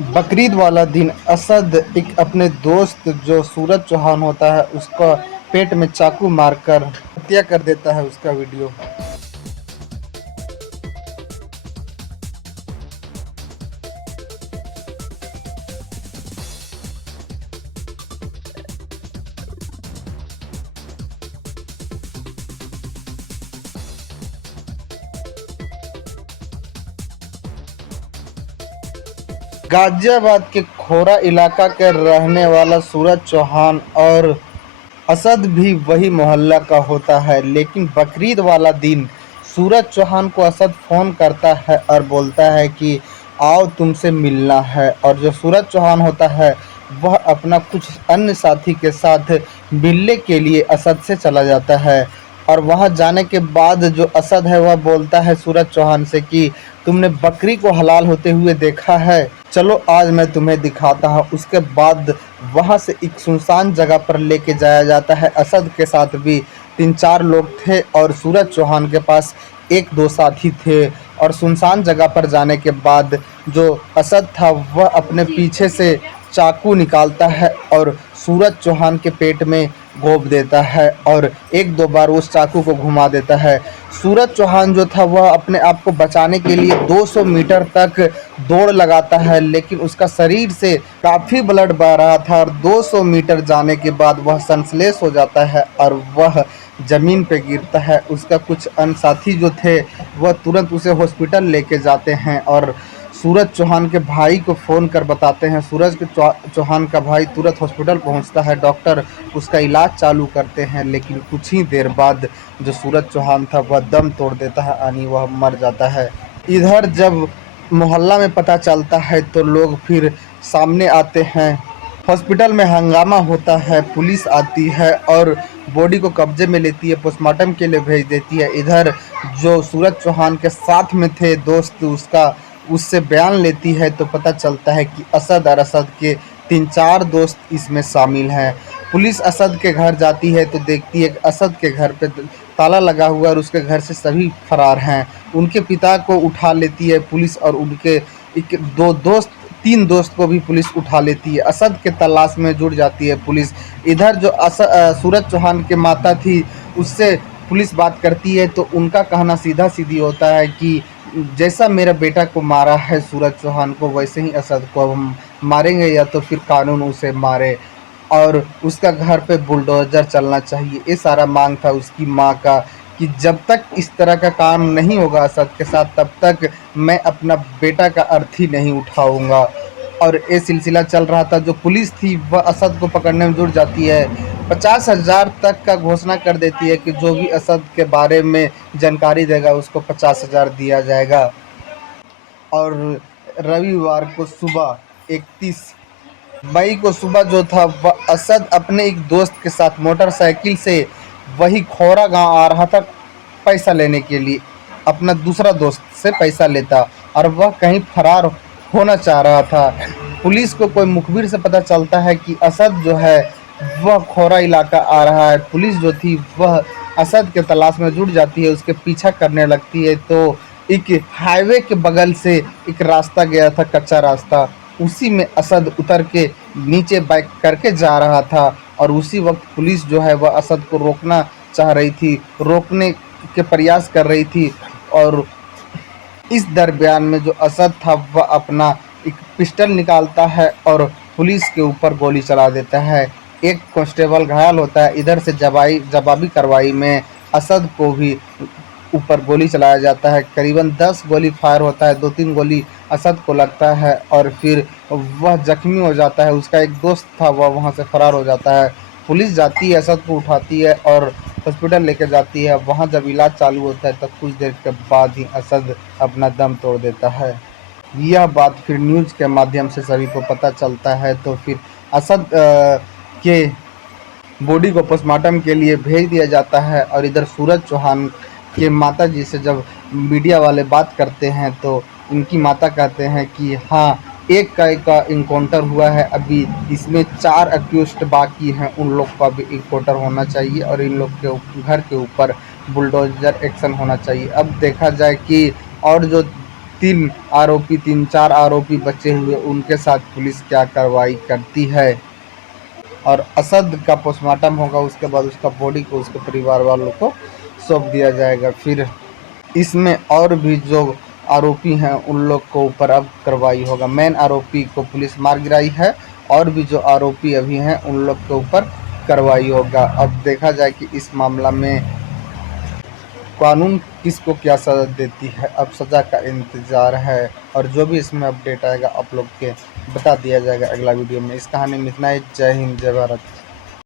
बकरीद वाला दिन असद एक अपने दोस्त जो सूरज चौहान होता है उसका पेट में चाकू मारकर हत्या कर देता है। उसका वीडियो गाजियाबाद के खोरा इलाका के रहने वाला सूरज चौहान और असद भी वही मोहल्ला का होता है। लेकिन बकरीद वाला दिन सूरज चौहान को असद फ़ोन करता है और बोलता है कि आओ तुमसे मिलना है। और जो सूरज चौहान होता है वह अपना कुछ अन्य साथी के साथ मिलने के लिए असद से चला जाता है। और वहां जाने के बाद जो असद है वह बोलता है सूरज चौहान से कि तुमने बकरी को हलाल होते हुए देखा है, चलो आज मैं तुम्हें दिखाता हूँ। उसके बाद वहां से एक सुनसान जगह पर लेके जाया जाता है। असद के साथ भी 3-4 लोग थे और सूरज चौहान के पास 1-2 साथी थे। और सुनसान जगह पर जाने के बाद जो असद था वह अपने पीछे से चाकू निकालता है और सूरज चौहान के पेट में घोंप देता है और 1-2 बार उस चाकू को घुमा देता है। सूरज चौहान जो था वह अपने आप को बचाने के लिए 200 मीटर तक दौड़ लगाता है, लेकिन उसका शरीर से काफ़ी ब्लड बह रहा था और 200 मीटर जाने के बाद वह सेंसलेस हो जाता है और वह ज़मीन पे गिरता है। उसका कुछ अन्य साथी जो थे वह तुरंत उसे हॉस्पिटल लेके जाते हैं और सूरज चौहान के भाई को फ़ोन कर बताते हैं। सूरज के चौहान का भाई तुरंत हॉस्पिटल पहुंचता है। डॉक्टर उसका इलाज चालू करते हैं, लेकिन कुछ ही देर बाद जो सूरज चौहान था वह दम तोड़ देता है, यानी वह मर जाता है। इधर जब मोहल्ला में पता चलता है तो लोग फिर सामने आते हैं। हॉस्पिटल में हंगामा होता है, पुलिस आती है और बॉडी को कब्जे में लेती है, पोस्टमार्टम के लिए भेज देती है। इधर जो सूरज चौहान के साथ में थे दोस्त उसका उससे बयान लेती है तो पता चलता है कि असद और असद के 3-4 दोस्त इसमें शामिल हैं। पुलिस असद के घर जाती है तो देखती है कि असद के घर पे ताला लगा हुआ है और उसके घर से सभी फरार हैं। उनके पिता को उठा लेती है पुलिस और उनके एक दो दोस्त 3 दोस्त को भी पुलिस उठा लेती है। असद के तलाश में जुट जाती है पुलिस। इधर जो सूरज चौहान के माता थी उससे पुलिस बात करती है तो उनका कहना सीधा सीधी होता है कि जैसा मेरा बेटा को मारा है सूरज चौहान को वैसे ही असद को अब हम मारेंगे, या तो फिर कानून उसे मारे और उसका घर पे बुलडोज़र चलना चाहिए। ये सारा मांग था उसकी माँ का कि जब तक इस तरह का काम नहीं होगा असद के साथ तब तक मैं अपना बेटा का अर्थी नहीं उठाऊंगा। और ये सिलसिला चल रहा था। जो पुलिस थी वह असद को पकड़ने में जुट जाती है। 50,000 तक का घोषणा कर देती है कि जो भी असद के बारे में जानकारी देगा उसको 50,000 दिया जाएगा। और रविवार को सुबह 31 मई को सुबह जो था वह असद अपने एक दोस्त के साथ मोटरसाइकिल से वही खौरा गांव आ रहा था पैसा लेने के लिए। अपना दूसरा दोस्त से पैसा लेता और वह कहीं फरार होना चाह रहा था। पुलिस को कोई मुखबिर से पता चलता है कि असद जो है वह खौरा इलाका आ रहा है। पुलिस जो थी वह असद के तलाश में जुट जाती है, उसके पीछा करने लगती है। तो एक हाईवे के बगल से एक रास्ता गया था, कच्चा रास्ता, उसी में असद उतर के नीचे बाइक करके जा रहा था। और उसी वक्त पुलिस जो है वह असद को रोकना चाह रही थी, रोकने के प्रयास कर रही थी। और इस दरमियान में जो असद था वह अपना एक पिस्टल निकालता है और पुलिस के ऊपर गोली चला देता है। एक कांस्टेबल घायल होता है। इधर से जवाबी कार्रवाई में असद को भी ऊपर गोली चलाया जाता है। करीबन 10 गोली फायर होता है, 2-3 गोली असद को लगता है और फिर वह जख्मी हो जाता है। उसका एक दोस्त था वह वहाँ से फरार हो जाता है। पुलिस जाती है, असद को उठाती है और हॉस्पिटल लेकर जाती है। वहाँ जब इलाज चालू होता है तब कुछ देर के बाद ही असद अपना दम तोड़ देता है। यह बात फिर न्यूज़ के माध्यम से सभी को पता चलता है तो फिर असद के बॉडी को पोस्टमार्टम के लिए भेज दिया जाता है। और इधर सूरज चौहान के माता जी से जब मीडिया वाले बात करते हैं तो इनकी माता कहते हैं कि हाँ, एक का इनकाउंटर हुआ है, अभी इसमें 4 अक्यूज्ड बाकी हैं, उन लोग का भी इनकाउंटर होना चाहिए और इन लोग के घर के ऊपर बुलडोज़र एक्शन होना चाहिए। अब देखा जाए कि और जो तीन चार आरोपी बचे हुए, उनके साथ पुलिस क्या कार्रवाई करती है। और असद का पोस्टमार्टम होगा, उसके बाद उसका बॉडी को उसके परिवार वालों को सौंप दिया जाएगा। फिर इसमें और भी जो आरोपी हैं उन लोग को ऊपर अब कार्रवाई होगा। मेन आरोपी को पुलिस मार गिराई है, और भी जो आरोपी अभी हैं उन लोग के ऊपर कार्रवाई होगा। अब देखा जाए कि इस मामला में कानून किसको क्या सज़ा देती है, अब सज़ा का इंतज़ार है। और जो भी इसमें अपडेट आएगा आप लोग के बता दिया जाएगा अगला वीडियो में। इस कहानी में इतना ही। जय हिंद, जय भारत।